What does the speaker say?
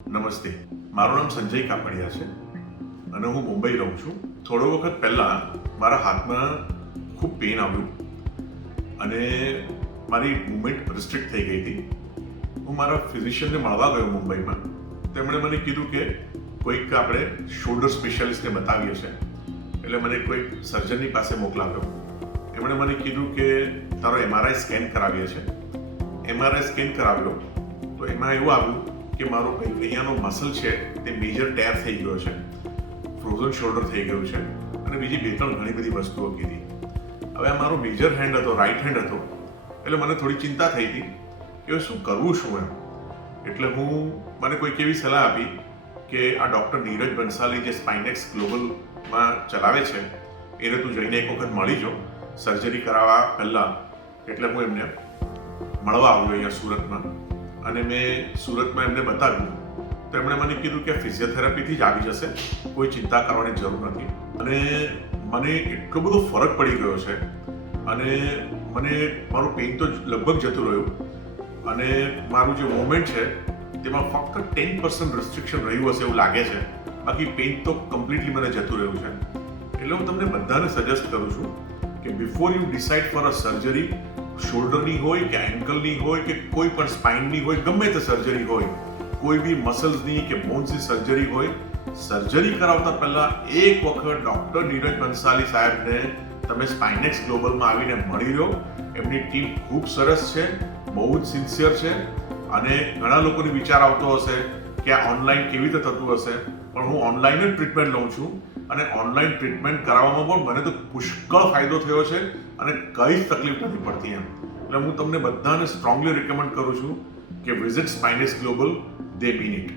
નમસ્તે, મારું નામ સંજય કાપડિયા છે અને હું મુંબઈ રહું છું. થોડો વખત પહેલાં મારા હાથમાં ખૂબ પેઇન આવ્યું અને મારી મૂવમેન્ટ રિસ્ટ્રિક્ટ થઈ ગઈ હતી. હું મારા ફિઝિશિયનને મળવા ગયો મુંબઈમાં. તેમણે મને કીધું કે કોઈક આપણે શોલ્ડર સ્પેશિયાલિસ્ટને બતાવીએ છીએ, એટલે મને કોઈક સર્જનની પાસે મોકલાવ્યો. એમણે મને કીધું કે તારો MRI સ્કેન કરાવીએ છીએ. MRI સ્કેન કરાવ્યો તો એમાં એવું આવ્યું કે મારો અહીંયાનો મસલ છે તે મેજર ટેર થઈ ગયો છે, ફ્રોઝન શોલ્ડર થઈ ગયું છે અને બીજી બે ત્રણ ઘણી બધી વસ્તુઓ કીધી. હવે આ મારો મેજર હેન્ડ હતો, રાઈટ હેન્ડ હતો, એટલે મને થોડી ચિંતા થઈ હતી કે શું કરવું શું એમ. એટલે મને કોઈક એવી સલાહ આપી કે આ ડૉક્ટર નીરજ બંસાલી જે સ્પાઇનેક્સ ગ્લોબલમાં ચલાવે છે એને તું જઈને એક વખત મળી જો સર્જરી કરાવવા પહેલાં. એટલે હું એમને મળવા આવ્યો અહીંયા સુરતમાં અને મેં સુરતમાં એમને બતાવ્યું તો એમણે મને કીધું કે ફિઝિયોથેરાપીથી જ આવી જશે, કોઈ ચિંતા કરવાની જરૂર નથી. અને મને એટલો બધો ફરક પડી ગયો છે અને મારું પેઇન તો લગભગ જતું રહ્યું અને મારું જે મૂવમેન્ટ છે તેમાં ફક્ત 10% રિસ્ટ્રિક્શન રહ્યું હશે એવું લાગે છે, બાકી પેઇન તો કમ્પ્લીટલી મને જતું રહ્યું છે. એટલે હું તમને બધાને સજેસ્ટ કરું છું કે before you decide for a surgery, શોલ્ડરની હોય કે એન્કલની હોય કે કોઈ પણ સ્પાઇનની હોય, ગમે તે સર્જરી હોય, કોઈ બી મસલ્સની કે બોન્સની સર્જરી હોય, સર્જરી કરાવતા પહેલા એક વખત ડૉક્ટર નીરજ બંસાલી સાહેબને તમે સ્પાઇનેક્સ ગ્લોબલમાં આવીને મળી લો. એમની ટીમ ખૂબ સરસ છે, બહુ જ સિન્સિયર છે અને ઘણા લોકોને વિચાર આવતો હશે કે આ ઓનલાઈન કેવી રીતે થતું હશે, પણ હું ઓનલાઈન જ ટ્રીટમેન્ટ લઉં છું અને ઓનલાઈન ટ્રીટમેન્ટ કરાવવામાં પણ મને તો પુષ્કળ ફાયદો થયો છે અને કંઈ જ તકલીફ નથી પડતી એમ. એટલે હું તમને બધાને સ્ટ્રોંગલી રિકમેન્ડ કરું છું કે visit સ્પાઇનેક્સ global, they mean it.